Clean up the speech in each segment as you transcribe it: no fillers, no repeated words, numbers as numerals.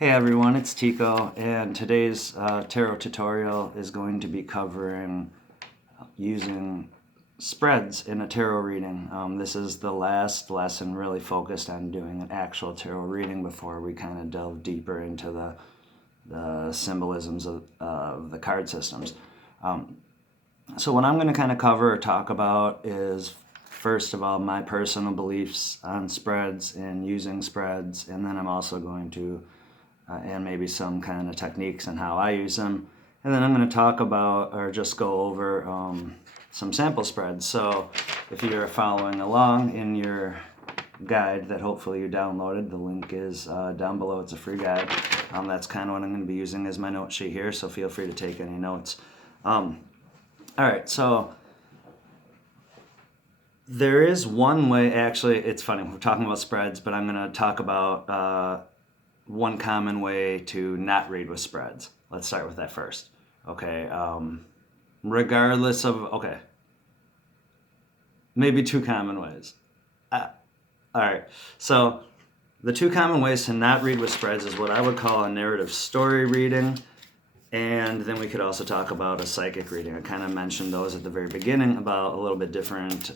Hey everyone, it's Tico, and today's tarot tutorial is going to be covering using spreads in a tarot reading. This is the last lesson really focused on doing an actual tarot reading before we kind of delve deeper into the symbolisms of the card systems. So what I'm going to kind of cover or talk about is, first of all, my personal beliefs on spreads and using spreads, and then I'm also going to and maybe some kind of techniques and how I use them. And then I'm going to talk about or just go over some sample spreads. So if you're following along in your guide that hopefully you downloaded, the link is down below. It's a free guide. That's kind of what I'm going to be using as my note sheet here, so feel free to take any notes. All right, so there is one way, actually, it's funny, we're talking about spreads, but I'm going to talk about one common way to not read with spreads. Let's start with that first. Okay, regardless of, okay, maybe two common ways. All right, so the two common ways to not read with spreads is what I would call a narrative story reading, and then we could also talk about a psychic reading. I kind of mentioned those at the very beginning about a little bit different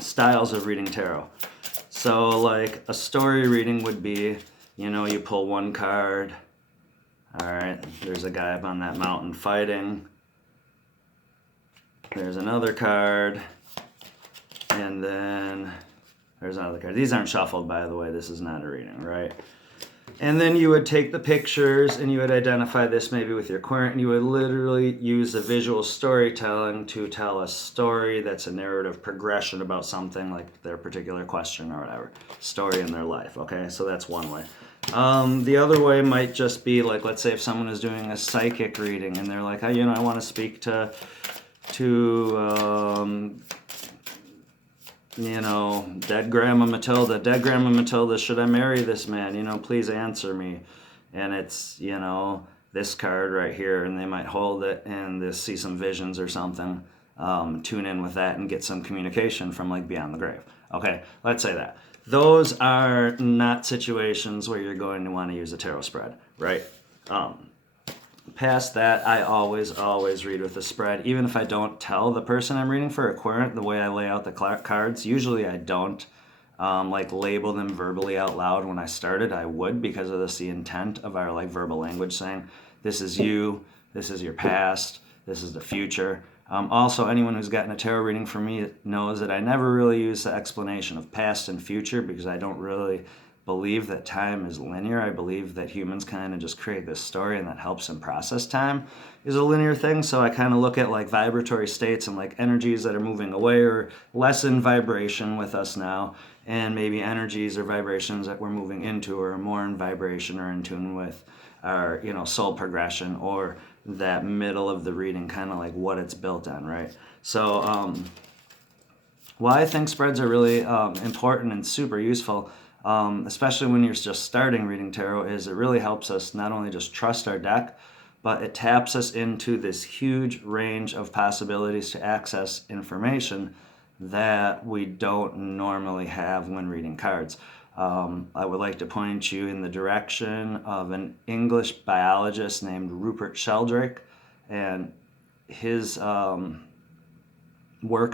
styles of reading tarot. So like a story reading would be, you pull one card. All right, there's a guy up on that mountain fighting. There's another card. And then there's another card. These aren't shuffled, by the way. This is not a reading, right? And then you would take the pictures and you would identify this maybe with your querent, and you would literally use the visual storytelling to tell a story that's a narrative progression about something, like their particular question or whatever, story in their life, okay? So that's one way. The other way might just be like, let's say if someone is doing a psychic reading and they're like, I want to speak to dead Grandma Matilda, should I marry this man? Please answer me. And it's, this card right here, and they might hold it and they see some visions or something. Tune in with that and get some communication from like beyond the grave. Okay, let's say that. Those are not situations where you're going to want to use a tarot spread, right? Past that, I always read with a spread, even if I don't tell the person I'm reading for a querent the way I lay out the cards. Usually I don't label them verbally out loud. When I started, I would, because of the intent of our verbal language, saying this is you, this is your past, this is the future. Also, anyone who's gotten a tarot reading from me knows that I never really use the explanation of past and future, because I don't really believe that time is linear. I believe that humans kind of just create this story, and that helps them process time is a linear thing. So I kind of look at vibratory states and energies that are moving away or less in vibration with us now, and maybe energies or vibrations that we're moving into or more in vibration or in tune with our soul progression, or that middle of the reading, kind of what it's built on, right? So why I think spreads are really important and super useful, especially when you're just starting reading tarot, is it really helps us not only just trust our deck, but it taps us into this huge range of possibilities to access information that we don't normally have when reading cards. I would like to point you in the direction of an English biologist named Rupert Sheldrake, and his work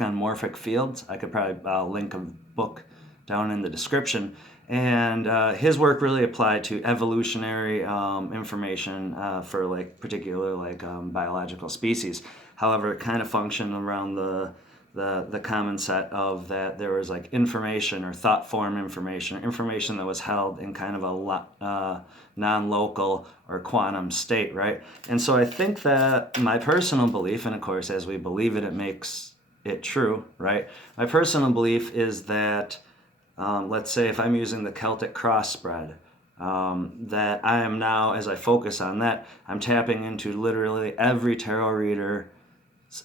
on morphic fields. I could probably link a book down in the description. And his work really applied to evolutionary information for particular biological species. However, it kind of functioned around the common set of that there was information or thought form information that was held in kind of a non-local or quantum state, right? And so I think that my personal belief, and of course as we believe it, it makes it true, right? My personal belief is that let's say if I'm using the Celtic Cross spread, that I am now, as I focus on that, I'm tapping into literally every tarot reader's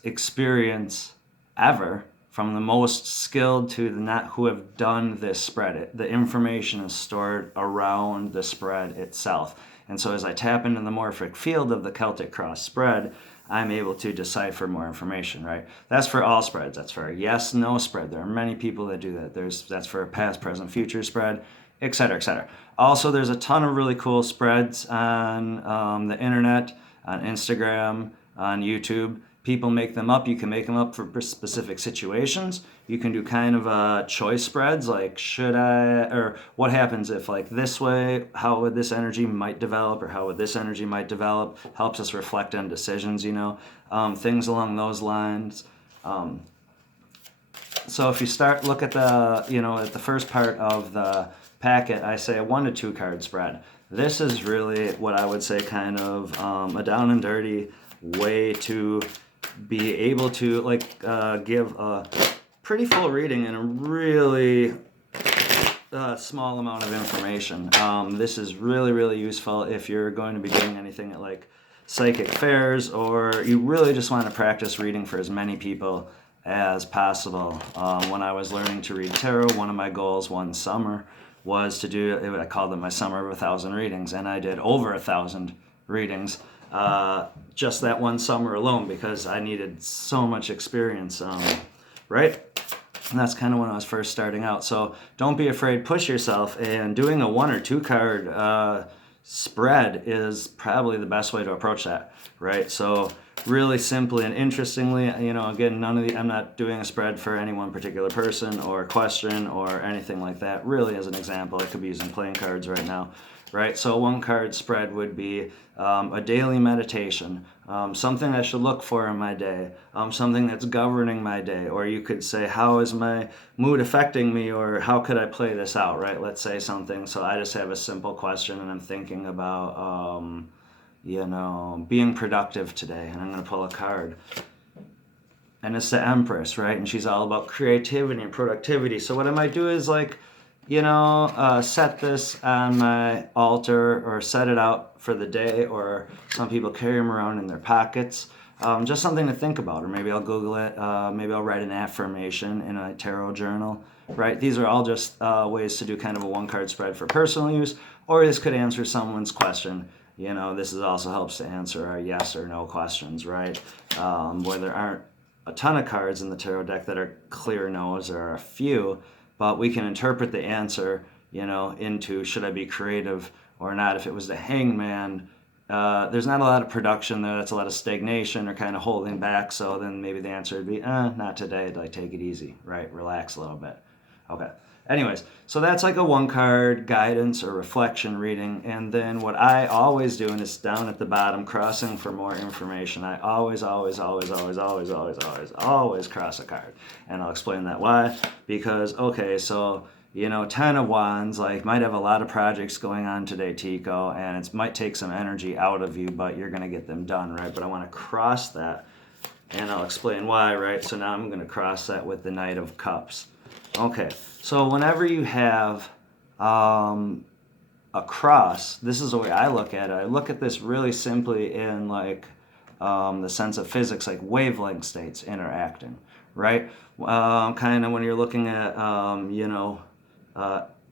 experience ever, from the most skilled to the not who have done this spread. The information is stored around the spread itself. And so as I tap into the morphic field of the Celtic Cross spread, I'm able to decipher more information, right? That's for all spreads. That's for a yes, no spread. There are many people that do that. That's for a past, present, future spread. et cetera, et cetera. Also, there's a ton of really cool spreads on the internet, on Instagram, on YouTube. People make them up. You can make them up for specific situations. You can do kind of choice spreads, like should I, or what happens if like this way, how would this energy might develop, or how would this energy might develop. Helps us reflect on decisions, things along those lines. So if you look at at the first part of the packet, I say a 1 to 2 card spread. This is really what I would say kind of a down and dirty way to be able to give a pretty full reading in a really small amount of information. This is really, really useful if you're going to be doing anything at like psychic fairs, or you really just want to practice reading for as many people as possible. When I was learning to read tarot, one of my goals one summer was to do, I called it my summer of 1,000 readings, and I did over 1,000 readings just that one summer alone because I needed so much experience, right? And that's kind of when I was first starting out. So don't be afraid, push yourself, and doing a 1 or 2 card spread is probably the best way to approach that, right? So really simply and interestingly, again, I'm not doing a spread for any one particular person or question or anything like that. Really, as an example, I could be using playing cards right now, right? So a 1 card spread would be a daily meditation, something I should look for in my day, something that's governing my day, or you could say, how is my mood affecting me, or how could I play this out, right? Let's say something. So I just have a simple question and I'm thinking about, being productive today, and I'm going to pull a card. And it's the Empress, right? And she's all about creativity and productivity. So what I might do is set this on my altar or set it out for the day, or some people carry them around in their pockets. Just something to think about, or maybe I'll Google it. Maybe I'll write an affirmation in a tarot journal, right? These are all just ways to do kind of a 1 card spread for personal use, or this could answer someone's question. This also helps to answer our yes or no questions, right? Where there aren't a ton of cards in the tarot deck that are clear no's, there are a few, but we can interpret the answer, into should I be creative or not. If it was the Hangman, there's not a lot of production there. That's a lot of stagnation or kind of holding back. So then maybe the answer would be, not today. Like, take it easy, right? Relax a little bit. Okay. Anyways, so that's like a 1 card guidance or reflection reading. And then what I always do, and it's down at the bottom, crossing for more information. I always cross a card. And I'll explain that why. Because, okay, so, 10 of Wands, might have a lot of projects going on today, Tico, and it might take some energy out of you, but you're going to get them done, right? But I want to cross that, and I'll explain why, right? So now I'm going to cross that with the Knight of Cups. Okay, so whenever you have a cross, this is the way I look at it. I look at this really simply in the sense of physics, like wavelength states interacting, right? Kind of when you're looking at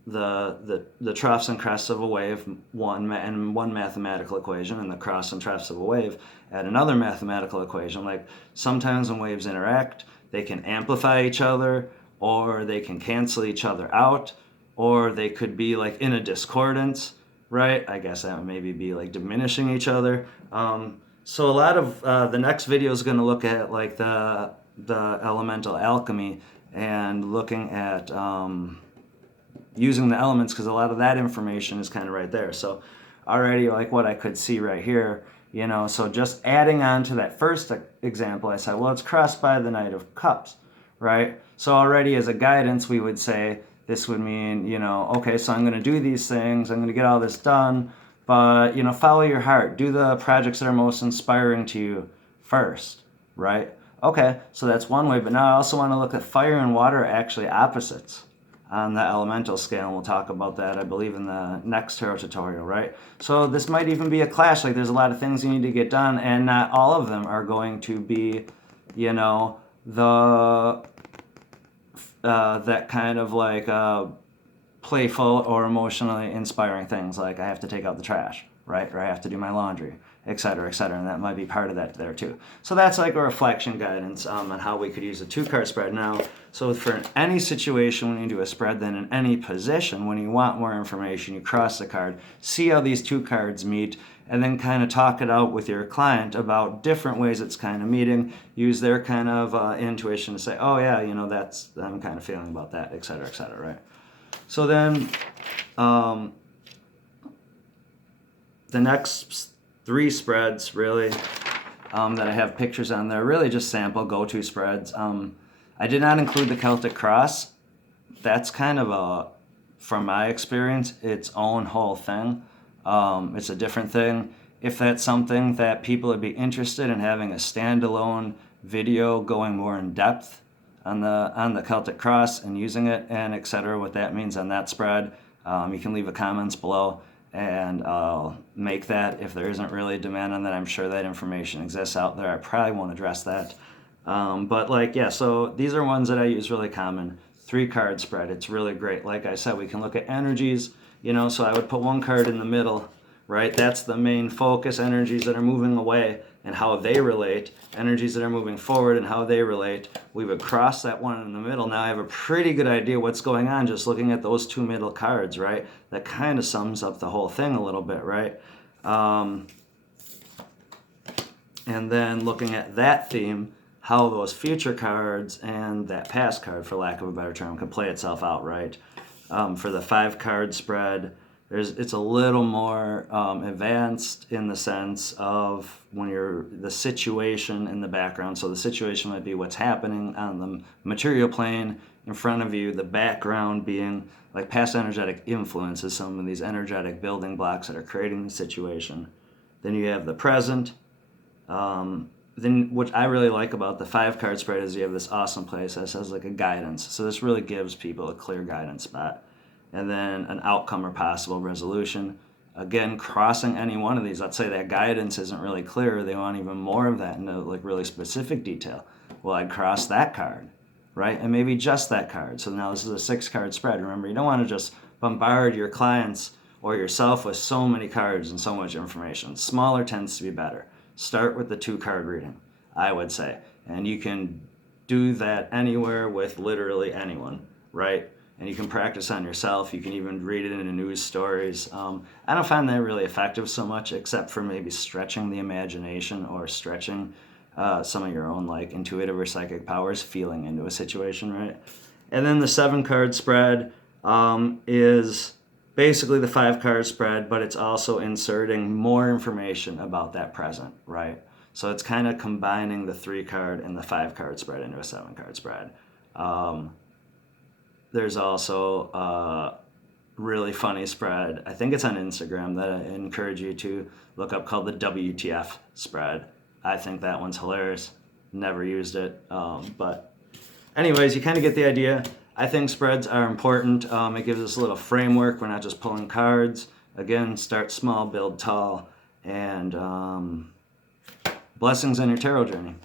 the troughs and crests of a wave, one mathematical equation, and the cross and troughs of a wave at another mathematical equation. Like sometimes when waves interact, they can amplify each other, or they can cancel each other out, or they could be in a discordance, right? I guess that would maybe be diminishing each other. So a lot of the next video is going to look at the elemental alchemy and looking at using the elements, because a lot of that information is kind of right there. So already what I could see right here, so just adding on to that first example, I said, well, it's crossed by the Knight of Cups, right? So already as a guidance, we would say this would mean, okay, so I'm going to do these things, I'm going to get all this done, but, follow your heart. Do the projects that are most inspiring to you first, right? Okay, so that's one way, but now I also want to look at fire and water are actually opposites on the elemental scale, and we'll talk about that, I believe, in the next tarot tutorial, right? So this might even be a clash. There's a lot of things you need to get done, and not all of them are going to be, that kind of playful or emotionally inspiring things, like I have to take out the trash, right? Or I have to do my laundry, et cetera, and that might be part of that there too. So that's like a reflection guidance on how we could use a 2-card spread. Now, so for any situation when you do a spread, then in any position, when you want more information, you cross the card, see how these 2 cards meet, and then kind of talk it out with your client about different ways it's kind of meeting, use their kind of intuition to say, oh yeah, that's, I'm kind of feeling about that, et cetera, right? So then the next 3 spreads really that I have pictures on there, really just sample go-to spreads. I did not include the Celtic Cross. That's kind of from my experience, its own whole thing. It's a different thing. If that's something that people would be interested in having a standalone video going more in depth on the Celtic Cross and using it and et cetera, what that means on that spread, you can leave the comments below and I'll make that. If there isn't really demand on that, I'm sure that information exists out there. I probably won't address that. But so these are ones that I use really common. 3-card spread, it's really great. Like I said, we can look at energies, so I would put 1 card in the middle, right? That's the main focus, energies that are moving away and how they relate, energies that are moving forward and how they relate. We would cross that one in the middle. Now I have a pretty good idea what's going on just looking at those 2 middle cards, right? That kind of sums up the whole thing a little bit, right? And then looking at that theme, how those future cards and that past card, for lack of a better term, can play itself out, right? For the 5-card spread, it's a little more advanced in the sense of when the situation in the background. So the situation might be what's happening on the material plane in front of you, the background being like past energetic influences, some of these energetic building blocks that are creating the situation. Then you have the present. Then what I really like about the 5-card spread is you have this awesome place that says like a guidance. So this really gives people a clear guidance spot. And then an outcome or possible resolution. Again, crossing any one of these. Let's say that guidance isn't really clear. They want even more of that into like really specific detail. Well, I'd cross that card, right? And maybe just that card. So now this is a 6-card spread. Remember, you don't want to just bombard your clients or yourself with so many cards and so much information. Smaller tends to be better. Start with the 2-card reading, I would say. And you can do that anywhere with literally anyone, right? And you can practice on yourself. You can even read it in news stories. I don't find that really effective so much, except for maybe stretching the imagination or stretching some of your own like intuitive or psychic powers, feeling into a situation, right? And then the 7-card spread is basically the 5-card spread, but it's also inserting more information about that present, right? So it's kind of combining the 3-card and the 5-card spread into a 7-card spread. There's also a really funny spread, I think it's on Instagram, that I encourage you to look up, called the WTF spread. I think that one's hilarious. Never used it, but anyways, you kind of get the idea. I think spreads are important. It gives us a little framework. We're not just pulling cards. Again, start small, build tall, and blessings on your tarot journey.